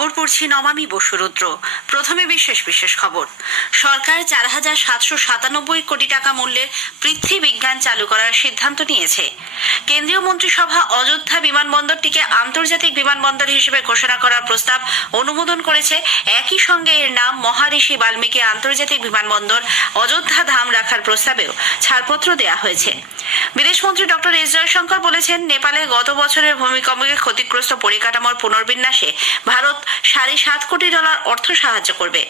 খবর পড়ছি নমামি বসুরুদ্র প্রথমে বিশেষ বিশেষ খবর। সরকার চার হাজার সাতশো সাতানব্বই কোটি টাকা মূল্যের পৃথ্বী বিজ্ঞান চালু করার সিদ্ধান্ত নিয়েছে। কেন্দ্রীয় মন্ত্রিসভা অযোধ্যা বিমানবন্দরটিকে আন্তর্জাতিক বিমানবন্দর হিসেবে ঘোষণা করার প্রস্তাব অনুমোদন করেছে। একই সঙ্গে এর নাম মহারিষি বাল্মীকি আন্তর্জাতিক বিমানবন্দর অযোধ্যা ধাম রাখার প্রস্তাবেও ছাড়পত্র দেওয়া হয়েছে। বিদেশমন্ত্রী ডক্টর এস জয়শঙ্কর বলেছেন, নেপালে গত বছরের ভূমিকম্পে ক্ষতিগ্রস্ত পরিকাঠামোর পুনর্বিন্যাসে ভারত সাড়ে সাত কোটি ডলার অর্থ সাহায্য করবে।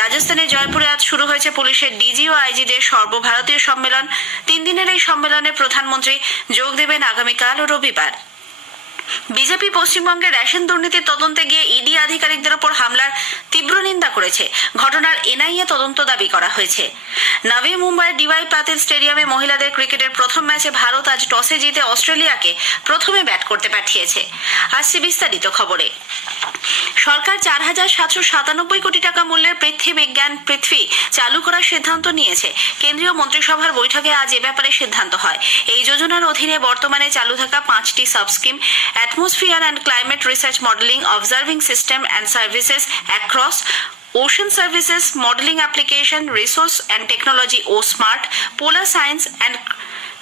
রাজস্থানের জয়পুরে আজ শুরু হয়েছে পুলিশের ডিজি ও আইজিদের সর্বভারতীয় সম্মেলন। তিন দিনের এই সম্মেলনে প্রধানমন্ত্রী যোগ দেবেন আগামীকাল ও রবিবার। বিজেপি পশ্চিমবঙ্গে রেশন দুর্নীতির তদন্তে গিয়ে ইডি আধিকারিকদের ওপর হামলার তীব্র নিন্দা করেছে। ঘটনার এনআইএ তদন্ত দাবি করা হয়েছে। নভি মুম্বাইয়ের ডিওয়াই পাতিল স্টেডিয়ামে মহিলাদের ক্রিকেটের প্রথম ম্যাচে ভারত আজ টসে জিতে অস্ট্রেলিয়াকে প্রথমে ব্যাট করতে পাঠিয়েছে। আসছে বিস্তারিত খবরে। সরকার চার হাজার সাতশো সাতানব্বই কোটি টাকা মূল্যের পৃথ্বী বিজ্ঞান পৃথ্বী চালু করার সিদ্ধান্ত নিয়েছে। কেন্দ্রীয় মন্ত্রিসভার বৈঠকে আজ এ ব্যাপারে সিদ্ধান্ত হয়। এই যোজনার অধীনে বর্তমানে চালু থাকা পাঁচটি subscheme atmosphere and climate research modelling observing system and services across Ocean Services, Modeling Application, Resource and Technology O Smart, Polar Science and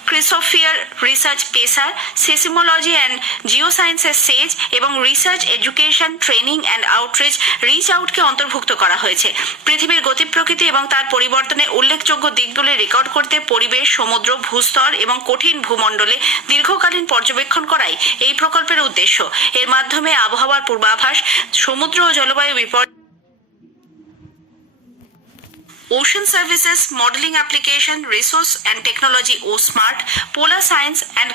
cryosphere research PACER seismology and জিওসায়েন্সের SAGE এবং research education training and outreach reach আউটকে অন্তর্ভুক্ত করা হয়েছে। পৃথিবীর গতি প্রকৃতি এবং তার পরিবর্তনে উল্লেখযোগ্য দিকগুলি রেকর্ড করতে পরিবেশ, সমুদ্র, ভূস্তর এবং কঠিন ভূমণ্ডলে দীর্ঘকালীন পর্যবেক্ষণ করাই এই প্রকল্পের উদ্দেশ্য। এর মাধ্যমে আবহাওয়ার পূর্বাভাস, সমুদ্র ও জলবায়ু বিপর্যয় Ocean Services, Modeling Application, Resource and Technology O Smart, Polar Science and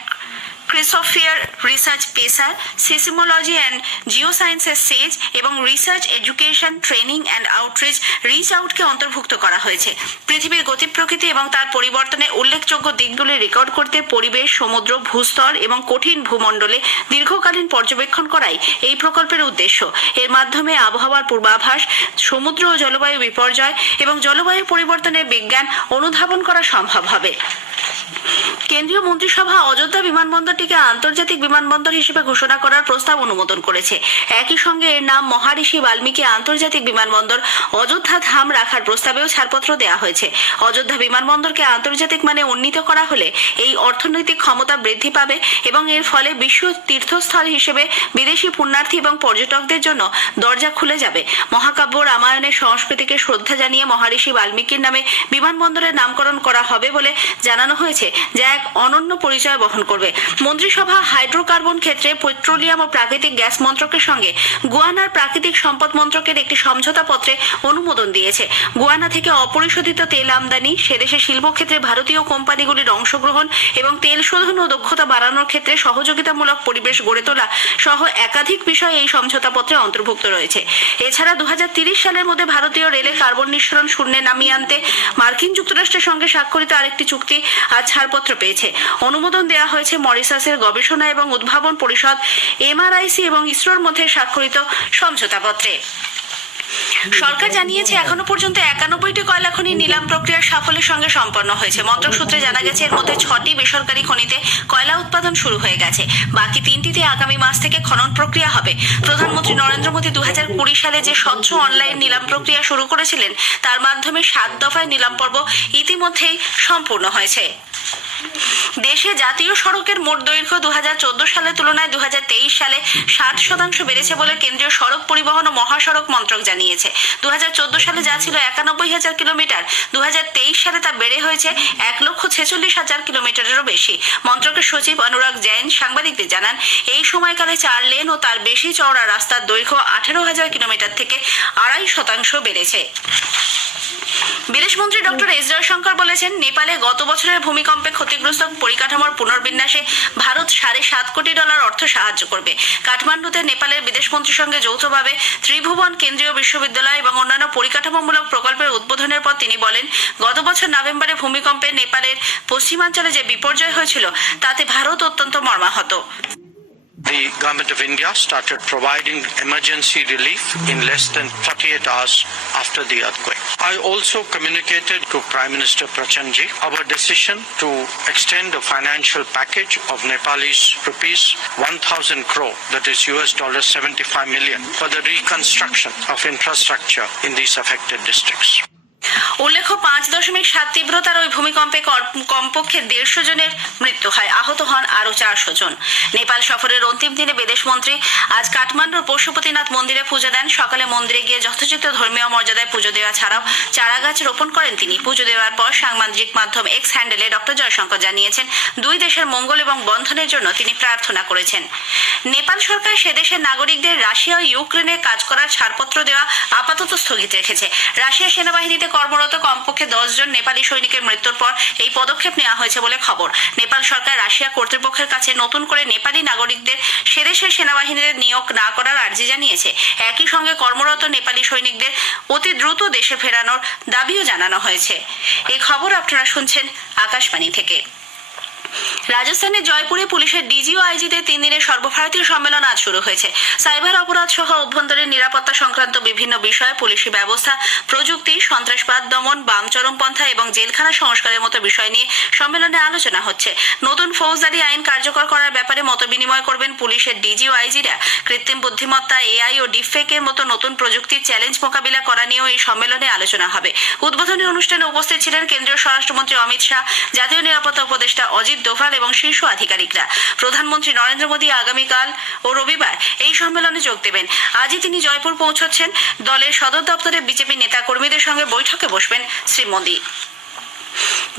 cryosphere research PACER seismology and জিওসায়েন্সের SAGE এবং research education training and outreach reach আউটকে অন্তর্ভুক্ত করা হয়েছে। পৃথিবীর গতি প্রকৃতি এবং তার পরিবর্তনে উল্লেখযোগ্য দিকগুলি রেকর্ড করতে পরিবেশ, সমুদ্র, ভূস্তর এবং কঠিন ভূমণ্ডলে দীর্ঘকালীন পর্যবেক্ষণ করাই এই প্রকল্পের উদ্দেশ্য। এর মাধ্যমে আবহাওয়ার পূর্বাভাস, সমুদ্র ও জলবায়ু বিপর্যয় এবং জলবায়ু পরিবর্তনের বিজ্ঞান অনুধাবন করা সম্ভব হবে। কেন্দ্রীয় মন্ত্রিসভা অযোধ্যা বিমানবন্দরটিকে আন্তর্জাতিক বিমানবন্দর হিসেবে ঘোষণা করার প্রস্তাব অনুমোদন করেছে। একই সঙ্গে এর নাম মহারিষি বাল্মীকি আন্তর্জাতিক বিমানবন্দর অযোধ্যা ধাম রাখার প্রস্তাবেও ছাড়পত্র দেওয়া হয়েছে। অযোধ্যা বিমানবন্দরকে আন্তর্জাতিক মানে উন্নীত করা হলে এই অর্থনৈতিক ক্ষমতা বৃদ্ধি পাবে এবং এর ফলে বিশ্ব তীর্থস্থল হিসেবে বিদেশি পুণ্যার্থী এবং পর্যটকদের জন্য দরজা খুলে যাবে। মহাকাব্য রামায়ণের সংস্কৃতিকে শ্রদ্ধা জানিয়ে মহারিষি বাল্মীকির নামে বিমানবন্দরের নামকরণ করা হবে বলে জানানো হয়েছে। যা এক অনন্য পরিচয় বহন করবে। মন্ত্রিসভা হাইড্রোকার্বন ক্ষেত্রে পেট্রোলিয়াম ও প্রাকৃতিক গ্যাস মন্ত্রকের সঙ্গে গুয়ানার প্রাকৃতিক সম্পদ মন্ত্রকের একটি সমঝোতা পত্রে অনুমোদন দিয়েছে। গুয়ানা থেকে অপরিশোধিত তেল আমদানি, সে দেশে শিল্পক্ষেত্রে ভারতীয় কোম্পানিগুলির অংশগ্রহণ এবং তেল শোধন ও দক্ষতা বাড়ানোর ক্ষেত্রে সহযোগিতামূলক পরিবেশ গড়ে তোলা সহ একাধিক বিষয় এই সমঝোতা পত্রে অন্তর্ভুক্ত রয়েছে। এছাড়া দু সালের মধ্যে ভারতীয় রেলে কার্বন নিঃসরণ শূন্যে নামিয়ে আনতে মার্কিন যুক্তরাষ্ট্রের সঙ্গে স্বাক্ষরিত আরেকটি চুক্তি ছাড়পত্র পেয়েছে। অনুমোদন দেওয়া হয়েছে মরিসাসের গবেষণা এবং উদ্ভাবন পরিষদ, এমআরআইসি এবং ইসরোর মধ্যে স্বাক্ষরিত সমঝোতাপত্রে। সরকার জানিয়েছে, এখনও পর্যন্ত একানব্বইটি কয়লা খনির নিলাম প্রক্রিয়া সাফল্যের সঙ্গে সম্পন্ন হয়েছে। মন্ত্রক সূত্রে জানা গেছে, এর মধ্যে ছটি বেসরকারি খনিতে কয়লা উৎপাদন শুরু হয়ে গেছে। বাকি তিনটিতে আগামী মাস থেকে খনন প্রক্রিয়া হবে। প্রধানমন্ত্রী নরেন্দ্র মোদী দু কুড়ি সালে যে স্বচ্ছ অনলাইন নিলাম প্রক্রিয়া শুরু করেছিলেন, তার মাধ্যমে সাত দফায় নিলাম পর্ব ইতিমধ্যেই সম্পূর্ণ হয়েছে। দেশে জাতীয় সড়কের মোট দৈর্ঘ্য দু হাজার চোদ্দ সালের তুলনায় দু হাজার তেইশ সালে ষাট শতাংশ বেড়েছে বলে কেন্দ্রীয় সড়ক পরিবহন ও মহাসড়ক মন্ত্রক জানিয়েছে। দু হাজার চোদ্দ সালে যা ছিল একানব্বই হাজার কিলোমিটার, দুহাজার তেইশ সালে তা বেড়ে হয়েছে এক লক্ষ ছেচল্লিশ হাজার কিলোমিটারেরও বেশি। মন্ত্রকের সচিব অনুরাগ জৈন সাংবাদিকদের জানান, এই সময়কালে চার লেন ও তার বেশি চওড়া রাস্তার দৈর্ঘ্য আঠেরো হাজার কিলোমিটার থেকে আড়াই শতাংশ বেড়েছে। বিদেশমন্ত্রী ডক্টর এস জয়শঙ্কর বলেছেন, নেপালে গত বছরের ভূমিকম্পে ক্ষতিগ্রস্ত পরিকাঠামোর পুনর্বিন্যাসে ভারত সাড়ে সাত কোটি ডলার অর্থ সাহায্য করবে। কাঠমান্ডুতে নেপালের বিদেশমন্ত্রীর সঙ্গে যৌথভাবে ত্রিভুবন কেন্দ্রীয় বিশ্ববিদ্যালয় এবং অন্যান্য পরিকাঠামোমূলক প্রকল্পের উদ্বোধনের পর তিনি বলেন, গত বছর নভেম্বরে ভূমিকম্পে নেপালের পশ্চিমাঞ্চলে যে বিপর্যয় হয়েছিল, তাতে ভারত অত্যন্ত মর্মাহত। The Government of India started providing emergency relief in less than 48 hours after the earthquake. I also communicated to Prime Minister Prachanji our decision to extend a financial package of Nepalese rupees 1000 crore that is US dollars 75 million for the reconstruction of infrastructure in these affected districts. উল্লেখ্য, পাঁচ দশমিক সাত তীব্রতার ওই ভূমিকম্পে কমপক্ষে দেড়শো জনের মৃত্যু হয়। আহত হন আরও চারশো জন। নেপাল সফরের অন্তিম দিনে বিদেশ মন্ত্রী আজ কাঠমান্ডুর পশুপতিনাথ মন্দিরে পুজো দেন। সকালে মন্দিরে গিয়ে যথোচিত ধর্মীয় মর্যাদায় পুজো দেওয়া ছাড়াও চারা গাছ রোপণ করেন তিনি। পুজো দেওয়ার পর সাংবাদিক মাধ্যম এক্স হ্যান্ডেলে ডক্টর জয়শঙ্কর জানিয়েছেন, দুই দেশের মঙ্গল এবং বন্ধনের জন্য তিনি প্রার্থনা করেছেন। নেপাল সরকার সে দেশের নাগরিকদের রাশিয়া ও ইউক্রেনে কাজ করার ছাড়পত্র দেওয়া আপাতত স্থগিত রেখেছে। রাশিয়া সেনাবাহিনীতে কর্মরত কমপক্ষে দশ জন নেপালি সৈনিকের মৃত্যুর পর এই পদক্ষেপ নেওয়া হয়েছে বলে খবর। নেপাল সরকার রাশিয়া কর্তৃপক্ষের কাছে নতুন করে নেপালি নাগরিকদের সে দেশের সেনাবাহিনীতে নিয়োগ না করার আর্জি জানিয়েছে। একই সঙ্গে কর্মরত নেপালি সৈনিকদের অতি দ্রুত দেশে ফেরানোর দাবিও জানানো হয়েছে। এই খবর আপনারা শুনছেন আকাশবাণী থেকে। রাজস্থানের জয়পুরে পুলিশের ডিজি ও আইজিদের তিন দিনের সর্বভারতীয় সম্মেলন আজ শুরু হয়েছে। সাইবার অপরাধ সহ অভ্যন্তরীণ নিরাপত্তা সংক্রান্ত বিভিন্ন বিষয়ে পুলিশি ব্যবস্থা, প্রযুক্তি, সন্ত্রাসবাদ দমন বাম চরমপন্থা এবং জেলখানা সংস্কারের মতো বিষয় নিয়ে সম্মেলনে আলোচনা হচ্ছে। নতুন ফৌজদারি আইন কার্যকর করার ব্যাপারে মত বিনিময় করবেন পুলিশের ডিজি ও আইজিরা। কৃত্রিম বুদ্ধিমত্তা, এআই ও ডিফেকের মতো নতুন প্রযুক্তির চ্যালেঞ্জ মোকাবিলা করা নিয়েও এই সম্মেলনে আলোচনা হবে। উদ্বোধনী অনুষ্ঠানে উপস্থিত ছিলেন কেন্দ্রীয় স্বরাষ্ট্রমন্ত্রী অমিত শাহ, জাতীয় নিরাপত্তা উপদেষ্টা অজিত দোভাল এবং শীর্ষ আধিকারিকরা। প্রধানমন্ত্রী নরেন্দ্র মোদী আগামীকাল ও রবিবার এই সম্মেলনে যোগ দেবেন। আজই তিনি জয়পুর পৌঁছচ্ছেন। দলের সদর দপ্তরে বিজেপি নেতা কর্মীদের সঙ্গে বৈঠকে বসবেন শ্রী মোদী।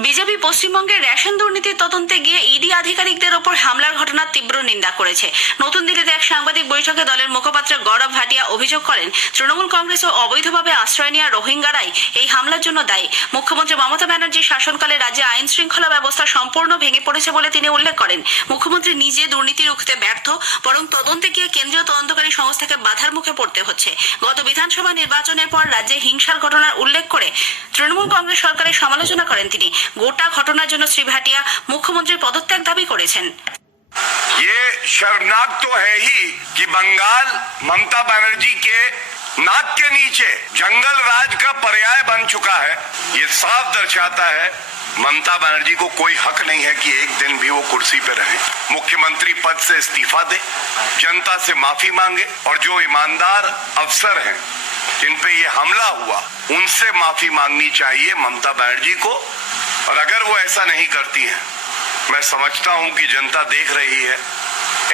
বিজেপি পশ্চিমবঙ্গের রেশন দুর্নীতির তদন্তে গিয়ে ইডি আধিকারিকদের ওপর হামলার ঘটনার তীব্র নিন্দা করেছে। নতুন দিল্লিতে এক সাংবাদিক বৈঠকে দলের মুখপাত্র গৌরব ভাটিয়া অভিযোগ করেন, তৃণমূল কংগ্রেস ও অবৈধভাবে আশ্রয় নেওয়া রোহিঙ্গারাই এই হামলার জন্য দায়ী। মুখ্যমন্ত্রী মমতা ব্যানার্জির শাসনকালে রাজ্যে আইন শৃঙ্খলা ব্যবস্থা সম্পূর্ণ ভেঙে পড়েছে বলে তিনি উল্লেখ করেন। মুখ্যমন্ত্রী নিজে দুর্নীতি রুখতে বরং তদন্তে গিয়ে কেন্দ্রীয় তদন্তকারী সংস্থাকে বাধার মুখে পড়তে হচ্ছে গত বিধানসভা নির্বাচনের পর রাজ্যে হিংসার ঘটনার উল্লেখ করে তৃণমূল কংগ্রেস সরকারের সমালোচনা করেন তিনি গোটা ঘটনার জন্য শ্রী ভাটিয়া মুখ্যমন্ত্রীর পদত্যাগ দাবি করেছেন ये शर्मनाक तो है ही कि बंगाल ममता बनर्जी के नाक के नीचे जंगल राज का पर्याय बन चुका है ये साफ दर्शाता है ममता बनर्जी को कोई हक नहीं है कि एक दिन भी वो कुर्सी पे रहे। मुख्यमंत्री पद से इस्तीफा दे, जनता से माफ़ी मांगे और जो ईमानदार अफसर हैं, जिन पे ये हमला हुआ, उनसे माफ़ी मांगनी चाहिए ममता बनर्जी को। और अगर वो ऐसा नहीं करती हैं, मैं समझता हूँ कि जनता देख रही है,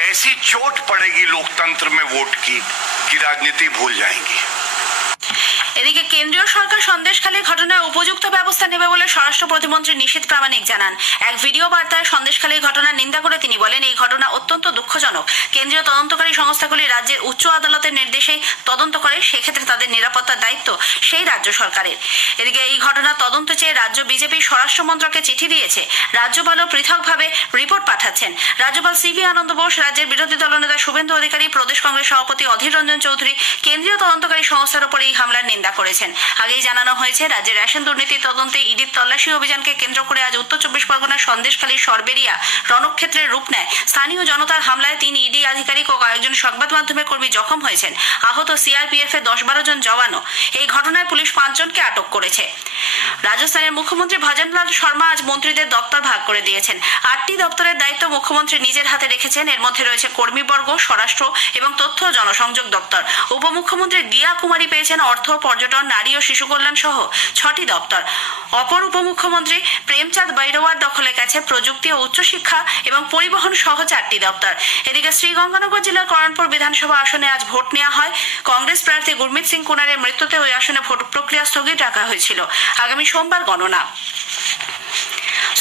ऐसी चोट पड़ेगी लोकतंत्र में वोट की कि राजनीति भूल जाएँगी। এদিকে কেন্দ্রীয় সরকার সন্দেশখালী ঘটনায় উপযুক্ত ব্যবস্থা নেবে বলে স্বরাষ্ট্র প্রতিমন্ত্রী নিশীত প্রামাণিক জানান। এক ভিডিও বার্তায় সন্দেশখালীর ঘটনার নিন্দা করে তিনি বলেন, এই ঘটনা অত্যন্ত দুঃখজনক। কেন্দ্রীয় তদন্তকারী সংস্থাগুলি রাজ্যের উচ্চ আদালতের নির্দেশেই তদন্ত করে, সেক্ষেত্রে তাদের নিরাপত্তার দায়িত্ব সেই রাজ্য সরকারের। এদিকে এই ঘটনার তদন্ত চেয়ে রাজ্য বিজেপি স্বরাষ্ট্র মন্ত্রকে চিঠি দিয়েছে। রাজ্যপালও পৃথকভাবে রিপোর্ট পাঠাচ্ছেন। রাজ্যপাল সিভি আনন্দ বোস, রাজ্যের বিরোধী দলনেতা শুভেন্দু অধিকারী, প্রদেশ কংগ্রেস সভাপতি অধীর রঞ্জন চৌধুরী, কেন্দ্রীয় তদন্তকারী সংস্থার উপর এই হামলার নিন্দা করেছেন। আগেই জানানো হয়েছে, রাজ্যের রেশন দুর্নীতি তদন্তে ইডির তল্লাশি অভিযানকে কেন্দ্র করে আজ উত্তর চব্বিশ পরগনার সন্দেশখালী, সরবেরিয়া রণক্ষেত্রের রূপ নেয়। স্থানীয় জনতার হামলায় তিন ইডি আধিকারিক ও কয়েকজন সংবাদ মাধ্যমের কর্মী জখম হয়েছেন। আহত সিআরপিএফ এর দশ বারো জন জওয়ানও এই ঘটনায় পুলিশ পাঁচজনকে আটক করেছে। রাজস্থানের মুখ্যমন্ত্রী ভজনলাল শর্মা আজ মন্ত্রীদের দপ্তর ভাগ করে দিয়েছেন। আটটি দপ্তরের দায়িত্ব মুখ্যমন্ত্রী নিজের হাতে রেখেছেন। এর মধ্যে রয়েছে কর্মীবর্গ, স্বরাষ্ট্র এবং তথ্য ও জনসংযোগ দপ্তর। উপমুখ্যমন্ত্রী দিয়া কুমারী পেয়েছেন অর্থ, পর্যটন, নারী ও শিশু কল্যাণ সহ ছটি দপ্তর। অপর উপমুখ্যমন্ত্রী প্রেমচাঁদ বৈরওয়ার দখলে গেছে প্রযুক্তি ও উচ্চশিক্ষা এবং পরিবহন সহ চারটি দপ্তর। এদিকে শ্রীগঙ্গানগর জেলার করণপুর বিধানসভা আসনে আজ ভোট নেওয়া হয়। কংগ্রেস প্রার্থী গুরমিত সিং কুনারের মৃত্যুতে ওই আসনে ভোট প্রক্রিয়া স্থগিত রাখা হয়েছিল। আগামী সোমবার গণনা।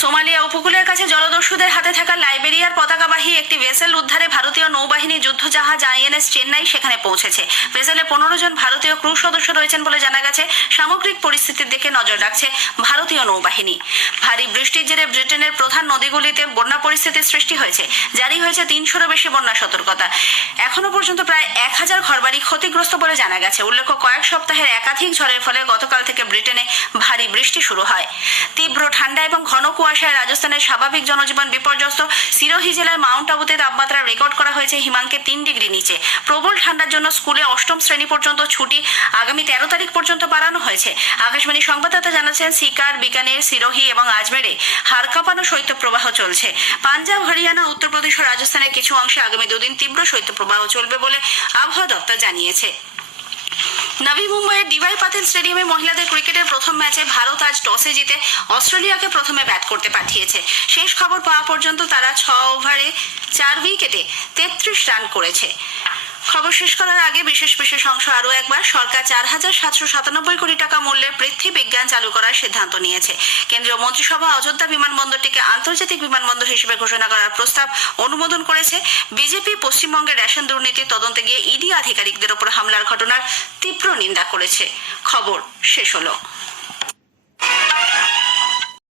সোমালিয়া উপকূলের কাছে জলদস্যুদের হাতে থাকা লাইবেরিয়ার পতাকাবাহী একটি ভেসেল উদ্ধারে ভারতীয় নৌবাহিনী যুদ্ধজাহাজ আইএনএস চেন্নাই সেখানে পৌঁছেছে। ভেসেলে পনেরো জন ভারতীয় ক্রু সদস্য রয়েছেন বলে জানা গেছে। সামগ্রিক পরিস্থিতির দিকে নজর রাখছে ভারতীয় নৌবাহিনী। ভারী বৃষ্টির জেরে ব্রিটেনের প্রধান নদীগুলিতে বন্যা পরিস্থিতির সৃষ্টি হয়েছে। জারি হয়েছে তিনশোরও বেশি বন্যা সতর্কতা। এখনও পর্যন্ত প্রায় এক হাজার ঘরবাড়ি ক্ষতিগ্রস্ত বলে জানা গেছে। উল্লেখ্য, কয়েক সপ্তাহের একাধিক ঝড়ের ফলে গতকাল থেকে ব্রিটেনে ভারী বৃষ্টি শুরু হয়। তীব্র ঠান্ডা এবং ঘন কুয়াশা কুয়াশায় রাজস্থানের স্বাভাবিক জনজীবন বিপর্যস্ত, সিরোহি জেলায় মাউন্ট আবুতে তাপমাত্রা রেকর্ড করা হয়েছে হিমাঙ্কে তিন ডিগ্রি নিচে। প্রবল ঠান্ডার জন্য স্কুলে অষ্টম শ্রেণি পর্যন্ত ছুটি আগামী তেরো তারিখ পর্যন্ত বাড়ানো হয়েছে। আকাশবাণী সংবাদদাতা জানাচ্ছেন সিকার বিকানের, সিরোহি এবং আজমেরে হাড় কাঁপানো শৈত্যপ্রবাহ চলছে। পাঞ্জাব, হরিয়ানা, উত্তরপ্রদেশ ও রাজস্থানের কিছু অংশে আগামী দুদিন তীব্র শৈত্যপ্রবাহ চলবে বলে আবহাওয়া দপ্তর জানিয়েছে। নবী মুম্বাইয়ের ডিভাই পাতিল স্টেডিয়ামে মহিলাদের ক্রিকেটের প্রথম ম্যাচে ভারত আজ টসে জিতে অস্ট্রেলিয়াকে প্রথমে ব্যাট করতে পাঠিয়েছে। শেষ খবর পাওয়া পর্যন্ত তারা ছ ওভারে চার উইকেটে তেত্রিশ রান করেছে। খবর শেষ করার আগে বিশেষ বিশেষ অংশ আরও একবার। সরকার চার হাজার সাতশো সাতানব্বই কোটি টাকা মূল্যের পৃথ্বী বিজ্ঞান চালু করার সিদ্ধান্ত নিয়েছে। কেন্দ্রীয় মন্ত্রিসভা অযোধ্যা বিমানবন্দরটিকে আন্তর্জাতিক বিমানবন্দর হিসেবে ঘোষণা করার প্রস্তাব অনুমোদন করেছে। বিজেপি পশ্চিমবঙ্গের রেশন দুর্নীতির তদন্তে গিয়ে ইডি আধিকারিকদের ওপর হামলার ঘটনার তীব্র নিন্দা করেছে। খবর শেষ হলো।